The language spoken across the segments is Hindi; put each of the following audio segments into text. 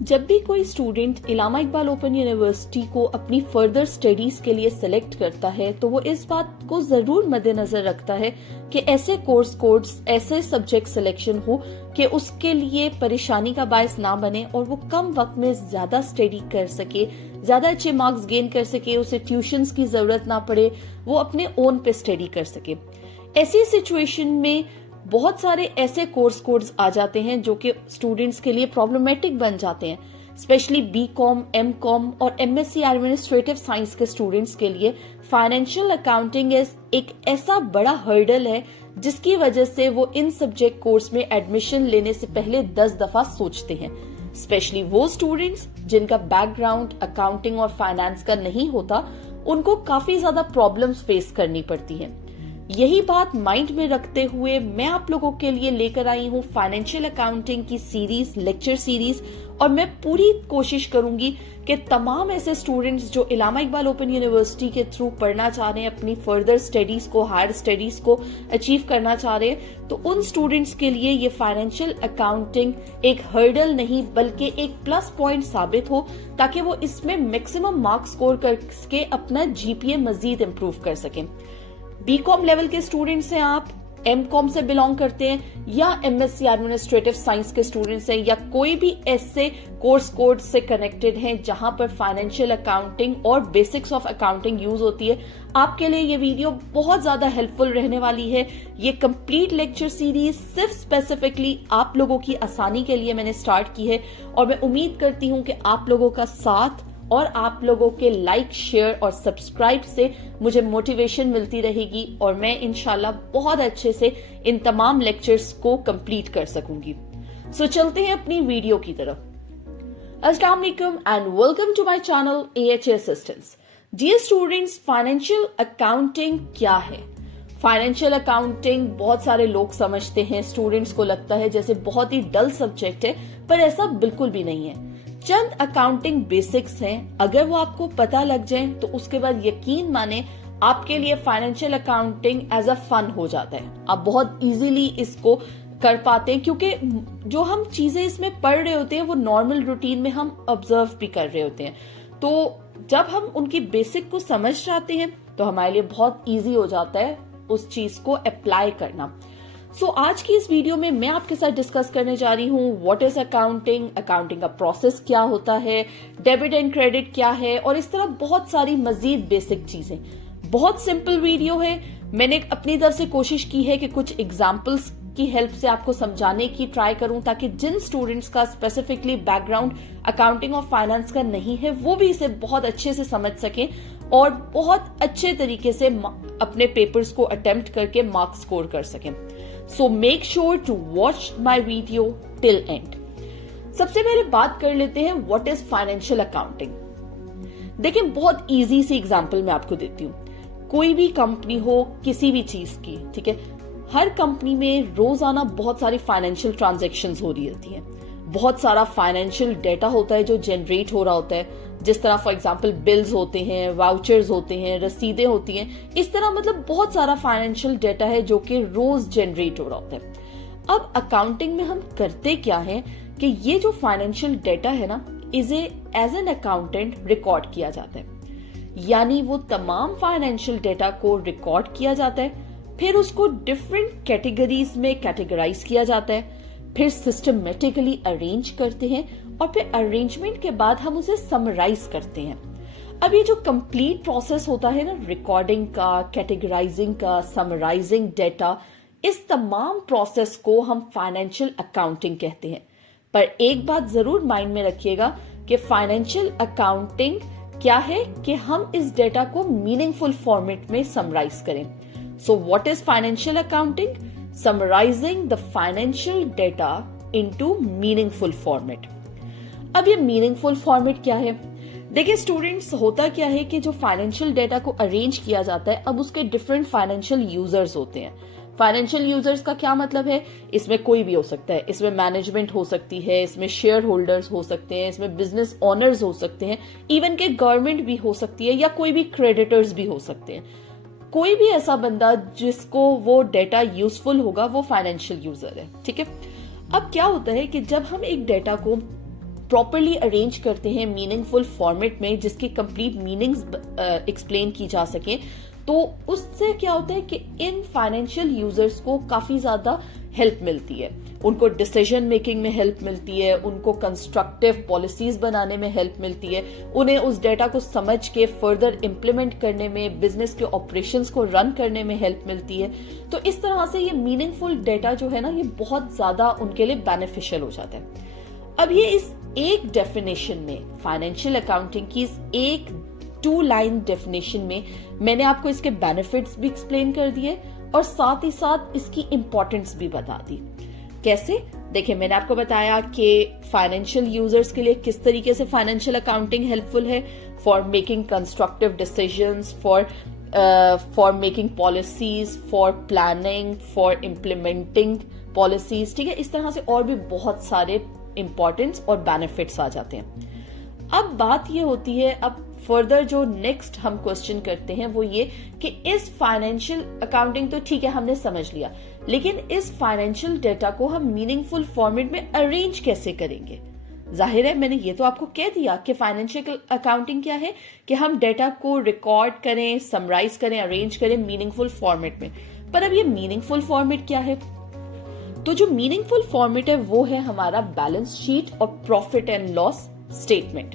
जब भी कोई स्टूडेंट इलामा इकबाल ओपन यूनिवर्सिटी को अपनी फर्दर स्टडीज के लिए सिलेक्ट करता है तो वो इस बात को जरूर मद्देनजर रखता है कि ऐसे कोर्स ऐसे सब्जेक्ट सिलेक्शन हो कि उसके लिए परेशानी का बायस ना बने और वो कम वक्त में ज्यादा स्टडी कर सके, ज्यादा अच्छे मार्क्स गेन कर सके, उसे ट्यूशंस की जरूरत ना पड़े, वो अपने ओन पे स्टडी कर सके। ऐसी सिचुएशन में बहुत सारे ऐसे कोर्स आ जाते हैं जो कि स्टूडेंट्स के लिए प्रॉब्लमेटिक बन जाते हैं। स्पेशली बीकॉम, एमकॉम और एमएससी एडमिनिस्ट्रेटिव साइंस के स्टूडेंट्स के लिए फाइनेंशियल अकाउंटिंग एक ऐसा बड़ा हर्डल है जिसकी वजह से वो इन सब्जेक्ट कोर्स में एडमिशन लेने से पहले 10 दफा सोचते हैं। स्पेशली वो स्टूडेंट्स जिनका बैकग्राउंड अकाउंटिंग और फाइनेंस का नहीं होता, उनको काफी ज्यादा प्रॉब्लम्स फेस करनी पड़ती हैं। यही बात माइंड में रखते हुए मैं आप लोगों के लिए लेकर आई हूँ फाइनेंशियल अकाउंटिंग की सीरीज, लेक्चर सीरीज, और मैं पूरी कोशिश करूंगी कि तमाम ऐसे स्टूडेंट्स जो इलामा इकबाल ओपन यूनिवर्सिटी के थ्रू पढ़ना चाह रहे हैं, अपनी फर्दर स्टडीज को, हायर स्टडीज को अचीव करना चाह रहे हैं, तो उन स्टूडेंट्स के लिए ये फाइनेंशियल अकाउंटिंग एक हर्डल नहीं बल्कि एक प्लस पॉइंट साबित हो, ताकि वो इसमें मैक्सिमम मार्क्स स्कोर करके अपना जीपीए मजीद इंप्रूव कर सकें। बीकॉम लेवल के स्टूडेंट्स हैं आप, एमकॉम से बिलोंग करते हैं, या एमएससी एडमिनिस्ट्रेटिव साइंस के स्टूडेंट्स हैं, या कोई भी ऐसे कोर्स से कनेक्टेड हैं जहां पर फाइनेंशियल अकाउंटिंग और बेसिक्स ऑफ अकाउंटिंग यूज होती है, आपके लिए ये वीडियो बहुत ज्यादा हेल्पफुल रहने वाली है। ये कंप्लीट लेक्चर सीरीज सिर्फ स्पेसिफिकली आप लोगों की आसानी के लिए मैंने स्टार्ट की है, और मैं उम्मीद करती हूं कि आप लोगों का साथ और आप लोगों के लाइक, शेयर और सब्सक्राइब से मुझे मोटिवेशन मिलती रहेगी और मैं इंशाल्लाह बहुत अच्छे से इन तमाम लेक्चर्स को कंप्लीट कर सकूंगी। सो चलते हैं अपनी वीडियो की तरफ। अस्सलाम वालेकुम and welcome to my channel AHA assistants. Dear students, financial accounting क्या है? फाइनेंशियल अकाउंटिंग बहुत सारे लोग समझते हैं, स्टूडेंट्स को लगता है जैसे बहुत ही डल सब्जेक्ट है, पर ऐसा बिल्कुल भी नहीं है। चंद अकाउंटिंग बेसिक्स हैं, अगर वो आपको पता लग जाए तो उसके बाद यकीन माने आपके लिए financial accounting as a fun हो जाता है। आप बहुत इजीली इसको कर पाते हैं क्योंकि जो हम चीजें इसमें पढ़ रहे होते हैं वो नॉर्मल रूटीन में हम ऑब्जर्व भी कर रहे होते हैं। तो जब हम उनकी बेसिक को समझ जाते हैं तो हमारे लिए बहुत ईजी हो जाता है उस चीज को अप्लाई करना। सो आज की इस वीडियो में मैं आपके साथ डिस्कस करने जा रही हूँ व्हाट इज अकाउंटिंग, अकाउंटिंग का प्रोसेस क्या होता है, डेबिट एंड क्रेडिट क्या है, और इस तरह बहुत सारी मजीद बेसिक चीजें। बहुत सिंपल वीडियो है। मैंने अपनी तरफ से कोशिश की है कि कुछ एग्जाम्पल्स की हेल्प से आपको समझाने की ट्राई करूं, ताकि जिन स्टूडेंट्स का स्पेसिफिकली बैकग्राउंड अकाउंटिंग और फाइनेंस का नहीं है वो भी इसे बहुत अच्छे से समझ सकें और बहुत अच्छे तरीके से अपने पेपर्स को अटेम्प्ट करके मार्क्स स्कोर कर सकें। So make sure to watch my video till end. सबसे पहले बात कर लेते हैं व्हाट इज फाइनेंशियल अकाउंटिंग। देखिए, बहुत इजी सी एग्जांपल मैं आपको देती हूँ। कोई भी कंपनी हो किसी भी चीज की, ठीक है, हर कंपनी में रोजाना बहुत सारी फाइनेंशियल ट्रांजैक्शंस हो रही होती हैं, बहुत सारा फाइनेंशियल डेटा होता है जो जनरेट हो रहा होता है। जिस तरह फॉर एग्जांपल बिल्स होते हैं, वाउचर्स होते हैं, रसीदें होती हैं, इस तरह मतलब बहुत सारा फाइनेंशियल डेटा है जो कि रोज जनरेट हो रहा होता है। अब अकाउंटिंग में हम करते क्या है कि ये जो फाइनेंशियल डेटा है ना, इसे एज एन अकाउंटेंट रिकॉर्ड किया जाता है। यानी वो तमाम फाइनेंशियल डेटा को रिकॉर्ड किया जाता है, फिर उसको डिफरेंट कैटेगरीज में कैटेगराइज किया जाता है, फिर सिस्टमेटिकली अरेंज करते हैं और फिर अरेंजमेंट के बाद हम उसे समराइज करते हैं। अब ये जो कंप्लीट प्रोसेस होता है ना, रिकॉर्डिंग का, कैटेगराइजिंग का, समराइजिंग डेटा, इस तमाम प्रोसेस को हम फाइनेंशियल अकाउंटिंग कहते हैं। पर एक बात जरूर माइंड में रखिएगा कि फाइनेंशियल अकाउंटिंग क्या है कि हम इस डेटा को मीनिंगफुल फॉर्मेट में समराइज करें। So what is financial accounting? Summarising the financial data into meaningful format. अब ये मीनिंगफुल फॉर्मेट क्या है? देखिए स्टूडेंट्स, होता क्या है कि जो फाइनेंशियल डेटा को अरेंज किया जाता है, अब उसके डिफरेंट फाइनेंशियल यूजर्स होते हैं। फाइनेंशियल यूजर्स का क्या मतलब है? इसमें कोई भी हो सकता है, इसमें मैनेजमेंट हो सकती है, इसमें शेयर होल्डर्स हो सकते हैं, इसमें बिजनेस ओनर्स हो सकते हैं, इवन के गवर्नमेंट भी हो सकती है, या कोई भी क्रेडिटर्स भी हो सकते हैं। कोई भी ऐसा बंदा जिसको वो डेटा यूजफुल होगा वो फाइनेंशियल यूजर है, ठीक है। अब क्या होता है कि जब हम एक डेटा को प्रॉपरली अरेंज करते हैं मीनिंगफुल फॉर्मेट में, जिसकी कंप्लीट मीनिंग्स एक्सप्लेन की जा सके, तो उससे क्या होता है कि इन फाइनेंशियल यूजर्स को काफी ज्यादा हेल्प मिलती है। उनको डिसीजन मेकिंग में हेल्प मिलती है, उनको कंस्ट्रक्टिव पॉलिसीज बनाने में हेल्प मिलती है, उन्हें उस डेटा को समझ के फर्दर इम्प्लीमेंट करने में, बिजनेस के ऑपरेशंस को रन करने में हेल्प मिलती है। तो इस तरह से ये मीनिंगफुल डेटा जो है ना, ये बहुत ज्यादा उनके लिए बेनिफिशियल हो जाता है। अब ये इस एक डेफिनेशन में, फाइनेंशियल अकाउंटिंग की इस एक 2 लाइन डेफिनेशन में मैंने आपको इसके बेनिफिट्स भी एक्सप्लेन कर दिए और साथ ही साथ इसकी इंपॉर्टेंस भी बता दी। कैसे? देखिए, मैंने आपको बताया कि फाइनेंशियल यूजर्स के लिए किस तरीके से फाइनेंशियल अकाउंटिंग हेल्पफुल है for making constructive decisions, for making policies, for planning, for implementing policies. ठीक है, इस तरह से और भी बहुत सारे इंपॉर्टेंस और बेनिफिट्स आ जाते हैं। अब बात ये होती है, अब फर्दर जो नेक्स्ट हम क्वेश्चन करते हैं वो ये कि इस फाइनेंशियल अकाउंटिंग तो ठीक है, हमने समझ लिया, लेकिन इस फाइनेंशियल डेटा को हम मीनिंगफुल फॉर्मेट में अरेंज कैसे करेंगे? जाहिर है, मैंने ये तो आपको कह दिया कि फाइनेंशियल अकाउंटिंग क्या है, कि हम डेटा को रिकॉर्ड करें, समराइज करें, अरेंज करें मीनिंगफुल फॉर्मेट में। पर अब ये मीनिंगफुल फॉर्मेट क्या है? तो जो मीनिंगफुल फॉर्मेट है वो है हमारा बैलेंस शीट और प्रॉफिट एंड लॉस स्टेटमेंट।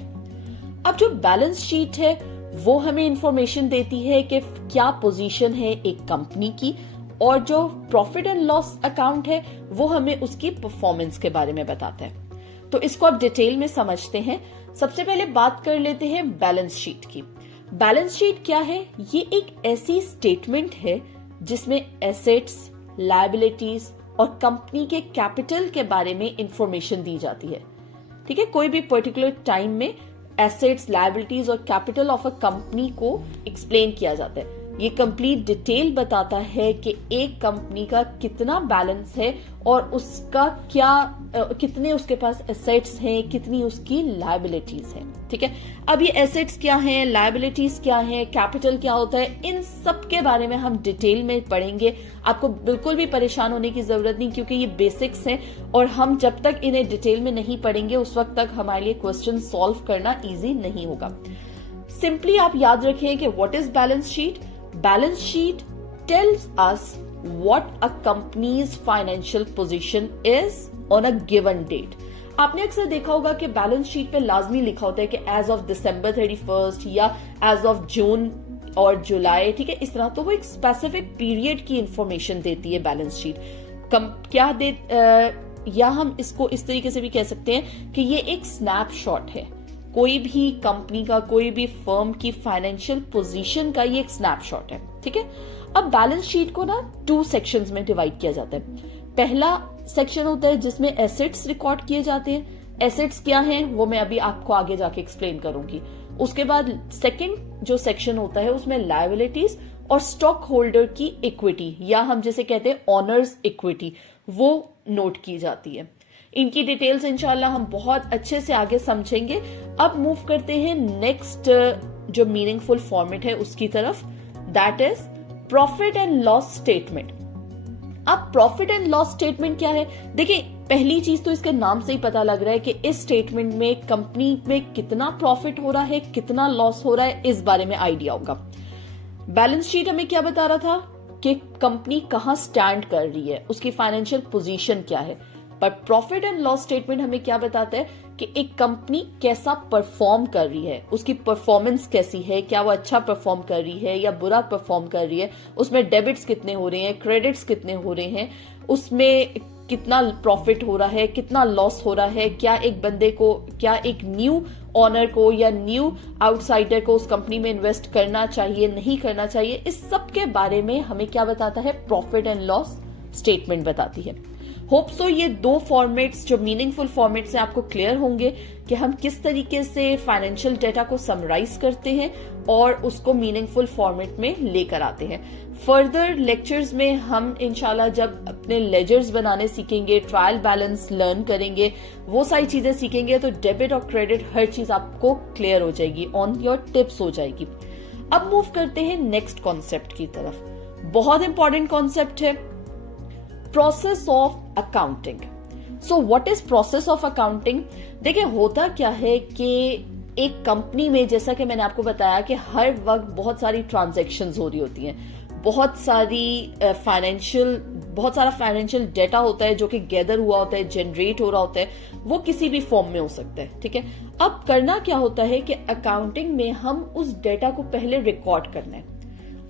अब जो बैलेंस शीट है वो हमें इंफॉर्मेशन देती है कि क्या पोजीशन है एक कंपनी की, और जो प्रॉफिट एंड लॉस अकाउंट है वो हमें उसकी परफॉर्मेंस के बारे में बताता है। तो इसको आप डिटेल में समझते हैं। सबसे पहले बात कर लेते हैं बैलेंस शीट की। बैलेंस शीट क्या है? ये एक ऐसी स्टेटमेंट है जिसमें एसेट्स, लायबिलिटीज और कंपनी के कैपिटल के बारे में इंफॉर्मेशन दी जाती है। ठीक है, कोई भी पर्टिकुलर टाइम में एसेट्स, लायबिलिटीज और कैपिटल ऑफ अ कंपनी को एक्सप्लेन किया जाता है। ये कंप्लीट डिटेल बताता है कि एक कंपनी का कितना बैलेंस है और उसका कितने उसके पास एसेट्स हैं, कितनी उसकी लायबिलिटीज हैं। ठीक है, अब ये एसेट्स क्या हैं, लायबिलिटीज क्या हैं, कैपिटल क्या होता है, इन सब के बारे में हम डिटेल में पढ़ेंगे। आपको बिल्कुल भी परेशान होने की जरूरत नहीं, क्योंकि ये बेसिक्स हैं और हम जब तक इन्हें डिटेल में नहीं पढ़ेंगे उस वक्त तक हमारे लिए क्वेश्चन सॉल्व करना इजी नहीं होगा। सिंपली आप याद रखें कि what is balance sheet? Balance sheet tells us what a company's financial position is on a given date. आपने अक्सर देखा होगा कि बैलेंस शीट पे लाजमी लिखा होता है कि एज ऑफ December 31 या एज ऑफ जून और जुलाई। ठीक है, इस तरह तो वो एक स्पेसिफिक पीरियड की इंफॉर्मेशन देती है बैलेंस शीट। या हम इसको इस तरीके से भी कह सकते हैं कि ये एक स्नैपशॉट है। कोई भी कंपनी का, कोई भी फर्म की फाइनेंशियल पोजीशन का ये एक स्नैपशॉट है। ठीक है, अब बैलेंस शीट को ना 2 सेक्शंस में डिवाइड किया जाता है। पहला सेक्शन होता है जिसमें एसेट्स रिकॉर्ड किए जाते हैं। एसेट्स क्या हैं वो मैं अभी आपको आगे जाके एक्सप्लेन करूंगी। उसके बाद सेकंड जो सेक्शन होता है उसमें लायबिलिटीज और स्टॉक होल्डर की इक्विटी, या हम जिसे कहते हैं ऑनर्स इक्विटी, वो नोट की जाती है। इनकी डिटेल्स इंशाल्लाह हम बहुत अच्छे से आगे समझेंगे। अब मूव करते हैं नेक्स्ट जो मीनिंगफुल फॉर्मेट है उसकी तरफ, that is profit and loss statement. अब प्रॉफिट एंड लॉस स्टेटमेंट क्या है? देखिए, पहली चीज तो इसके नाम से ही पता लग रहा है कि इस स्टेटमेंट में कंपनी में कितना प्रॉफिट हो रहा है, कितना लॉस हो रहा है, इस बारे में आइडिया होगा। बैलेंस शीट हमें क्या बता रहा था कि कंपनी कहां स्टैंड कर रही है, उसकी फाइनेंशियल पोजीशन क्या है। पर प्रॉफिट एंड लॉस स्टेटमेंट हमें क्या बताता है कि एक कंपनी कैसा परफॉर्म कर रही है, उसकी परफॉर्मेंस कैसी है, क्या वो अच्छा परफॉर्म कर रही है या बुरा परफॉर्म कर रही है, उसमें डेबिट्स कितने हो रहे हैं, क्रेडिट्स कितने हो रहे हैं, उसमें कितना प्रॉफिट हो रहा है, कितना लॉस हो रहा है, क्या एक बंदे को, क्या एक न्यू ऑनर को या न्यू आउटसाइडर को उस कंपनी में इन्वेस्ट करना चाहिए, नहीं करना चाहिए। इस सब के बारे में हमें क्या बताता है? प्रॉफिट एंड लॉस स्टेटमेंट बताती है। होप सो ये 2 फॉर्मेट्स जो मीनिंगफुल फॉर्मेट्स हैं आपको क्लियर होंगे कि हम किस तरीके से फाइनेंशियल डेटा को समराइज करते हैं और उसको मीनिंगफुल फॉर्मेट में लेकर आते हैं। फर्दर लेक्चर्स में हम इंशाल्लाह जब अपने लेजर्स बनाने सीखेंगे, ट्रायल बैलेंस लर्न करेंगे, वो सारी चीजें सीखेंगे, तो डेबिट और क्रेडिट हर चीज आपको क्लियर हो जाएगी, ऑन योर टिप्स हो जाएगी। अब मूव करते हैं नेक्स्ट कॉन्सेप्ट की तरफ। बहुत इंपॉर्टेंट कॉन्सेप्ट है, process of accounting. So what is process of accounting? देखिए, होता क्या है कि एक कंपनी में, जैसा कि मैंने आपको बताया कि हर वक्त बहुत सारी ट्रांजैक्शंस हो रही होती हैं, बहुत सारा फाइनेंशियल डेटा होता है जो कि गैदर हुआ होता है, जनरेट हो रहा होता है, वो किसी भी फॉर्म में हो सकता है, ठीक है। अब करना क्या होता है कि अकाउंटिंग में हम उस डेटा को पहले रिकॉर्ड करना है।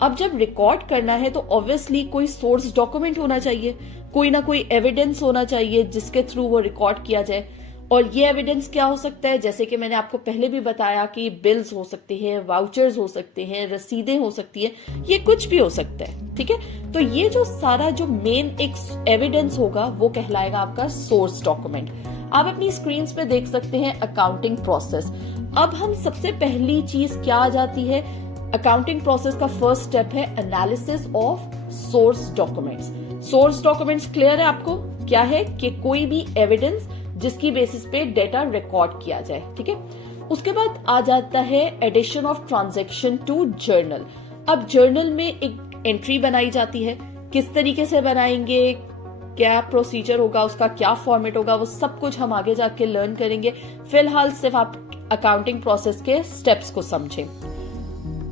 अब जब रिकॉर्ड करना है तो ऑब्वियसली कोई सोर्स डॉक्यूमेंट होना चाहिए, कोई ना कोई एविडेंस होना चाहिए जिसके थ्रू वो रिकॉर्ड किया जाए। और ये एविडेंस क्या हो सकता है? जैसे कि मैंने आपको पहले भी बताया कि बिल्स हो सकते हैं, वाउचर्स हो सकते हैं, रसीदें हो सकती है, ये कुछ भी हो सकता है, ठीक है। तो ये जो सारा जो मेन एक एविडेंस होगा वो कहलाएगा आपका सोर्स डॉक्यूमेंट। आप अपनी स्क्रीन पे देख सकते हैं अकाउंटिंग प्रोसेस। अब हम सबसे पहली चीज क्या आ जाती है? अकाउंटिंग प्रोसेस का फर्स्ट स्टेप है analysis of source documents. Source documents clear है आपको? क्या है कि कोई भी एविडेंस जिसकी बेसिस पे डेटा रिकॉर्ड किया जाए, ठीक है। उसके बाद आ जाता है addition of transaction to journal. अब जर्नल में एक एंट्री बनाई जाती है, किस तरीके से बनाएंगे, क्या प्रोसीजर होगा, उसका क्या फॉर्मेट होगा, वो सब कुछ हम आगे जाके लर्न करेंगे। फिलहाल सिर्फ आप अकाउंटिंग प्रोसेस के स्टेप्स को समझें।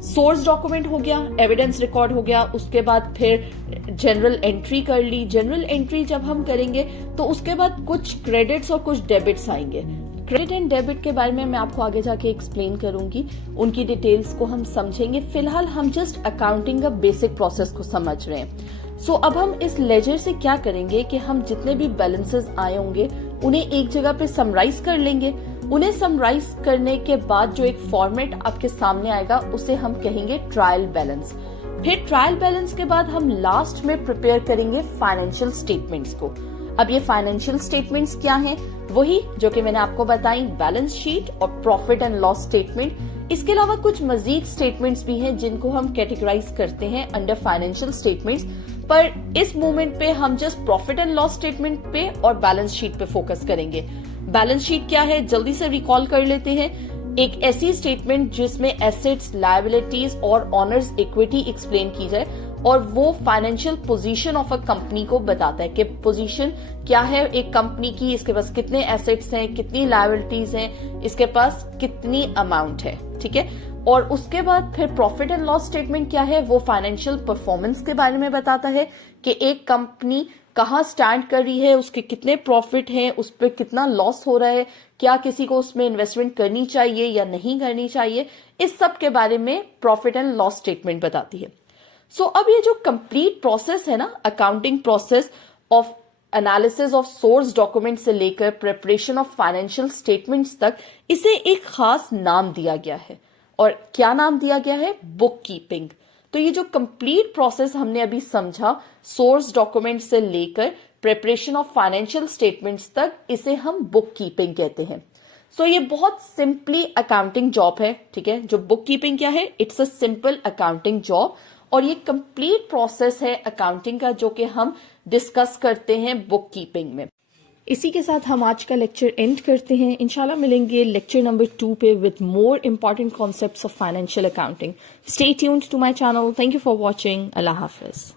सोर्स डॉक्यूमेंट हो गया, एविडेंस रिकॉर्ड हो गया, उसके बाद फिर जनरल एंट्री कर ली। जनरल एंट्री जब हम करेंगे तो उसके बाद कुछ क्रेडिट्स और कुछ डेबिट्स आएंगे। क्रेडिट एंड डेबिट के बारे में मैं आपको आगे जाके एक्सप्लेन करूंगी, उनकी डिटेल्स को हम समझेंगे। फिलहाल हम जस्ट अकाउंटिंग का बेसिक प्रोसेस को समझ रहे हैं। सो अब हम इस लेजर से क्या करेंगे कि हम जितने भी बैलेंसेस आए होंगे उन्हें एक जगह पे समराइज कर लेंगे। उन्हें समराइज करने के बाद जो एक फॉर्मेट आपके सामने आएगा उसे हम कहेंगे ट्रायल बैलेंस। फिर ट्रायल बैलेंस के बाद हम लास्ट में प्रिपेयर करेंगे फाइनेंशियल स्टेटमेंट्स को। अब ये फाइनेंशियल स्टेटमेंट्स क्या हैं? वही जो कि मैंने आपको बताई, बैलेंस शीट और प्रॉफिट एंड लॉस स्टेटमेंट। इसके अलावा कुछ मजीद स्टेटमेंट्स भी हैं जिनको हम कैटेगराइज करते हैं अंडर फाइनेंशियल स्टेटमेंट्स, पर इस मोमेंट पे हम just profit and loss statement पे और बैलेंस शीट पे फोकस करेंगे। बैलेंस शीट क्या है, जल्दी से रिकॉल कर लेते हैं। एक ऐसी स्टेटमेंट जिसमें एसेट्स, लायबिलिटीज और ऑनर्स इक्विटी एक्सप्लेन की जाए और वो financial position of a company को बताता है कि पोजीशन क्या है एक कंपनी की, इसके पास कितने एसेट्स हैं, कितनी लायबिलिटीज हैं, इसके पास कितनी अमाउंट है, ठीक है। और उसके बाद फिर प्रॉफिट एंड लॉस स्टेटमेंट क्या है, वो फाइनेंशियल परफॉर्मेंस के बारे में बताता है कि एक कंपनी कहाँ स्टैंड कर रही है, उसके कितने प्रॉफिट हैं, उस पर कितना लॉस हो रहा है, क्या किसी को उसमें इन्वेस्टमेंट करनी चाहिए या नहीं करनी चाहिए, इस सब के बारे में प्रॉफिट एंड लॉस स्टेटमेंट बताती है। सो अब ये जो कंप्लीट प्रोसेस है ना, accounting process of analysis of source document से लेकर प्रिपरेशन ऑफ फाइनेंशियल स्टेटमेंट्स तक, इसे एक खास नाम दिया गया है। और क्या नाम दिया गया है? Book keeping. तो ये जो कंप्लीट प्रोसेस हमने अभी समझा, सोर्स डॉक्यूमेंट से लेकर प्रिपरेशन ऑफ फाइनेंशियल स्टेटमेंट्स तक, इसे हम बुक कीपिंग कहते हैं। सो ये बहुत सिंपली अकाउंटिंग जॉब है, ठीक है। जो बुक कीपिंग क्या है, it's a simple accounting job. और ये कंप्लीट प्रोसेस है अकाउंटिंग का जो कि हम डिस्कस करते हैं बुक कीपिंग में। इसी के साथ हम आज का लेक्चर एंड करते हैं। इंशाल्लाह मिलेंगे लेक्चर नंबर 2 पे with more important concepts of financial accounting. Stay tuned to my channel. Thank you for watching. अल्लाह हाफिज।